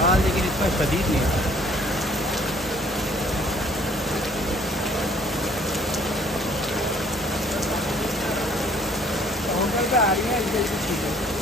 हाँ लेकिन इसमें शदीद नहीं है। काउंटर पे आ रही है, ठीक है।